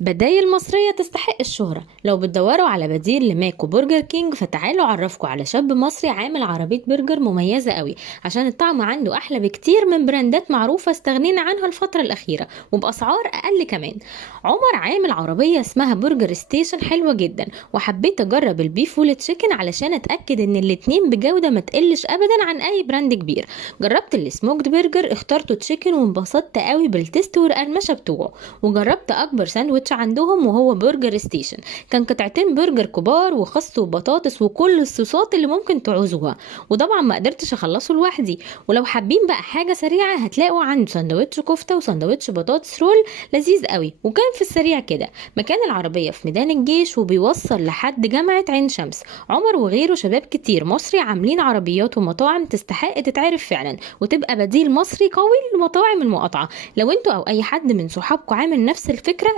بدايل مصرية تستحق الشهرة. لو بتدوروا على بديل لماك وبرجر كينج فتعالوا اعرفكم على شاب مصري عامل عربية برجر مميزة قوي، عشان الطعم عنده احلى بكتير من براندات معروفة استغنينا عنها الفترة الاخيرة وباسعار اقل كمان. عمر عامل عربية اسمها برجر ستيشن حلوة جدا، وحبيت اجرب البيف والتشيكن علشان اتأكد ان الاتنين بجودة ما تقلش ابدا عن اي براند كبير. جربت السموكد برجر، اخترته تشيكن وانبسطت قوي بالتست والقرمشة بتوعه. وجربت اكبر ساندوتش عندهم وهو برجر ستيشن، كان قطعتين برجر كبار وخس وبطاطس وكل الصوصات اللي ممكن تعوزوها، وطبعا ما قدرتش اخلصه لوحدي. ولو حابين بقى حاجه سريعه هتلاقوا عنده ساندوتش كفته وساندوتش بطاطس رول لذيذ قوي وكان في السريع كده. مكان العربيه في ميدان الجيش وبيوصل لحد جامعه عين شمس. عمر وغيره شباب كتير مصري عاملين عربيات ومطاعم تستحق تتعرف فعلا وتبقى بديل مصري قوي للمطاعم المقاطعه. لو انتوا او اي حد من صحابكم عامل نفس الفكره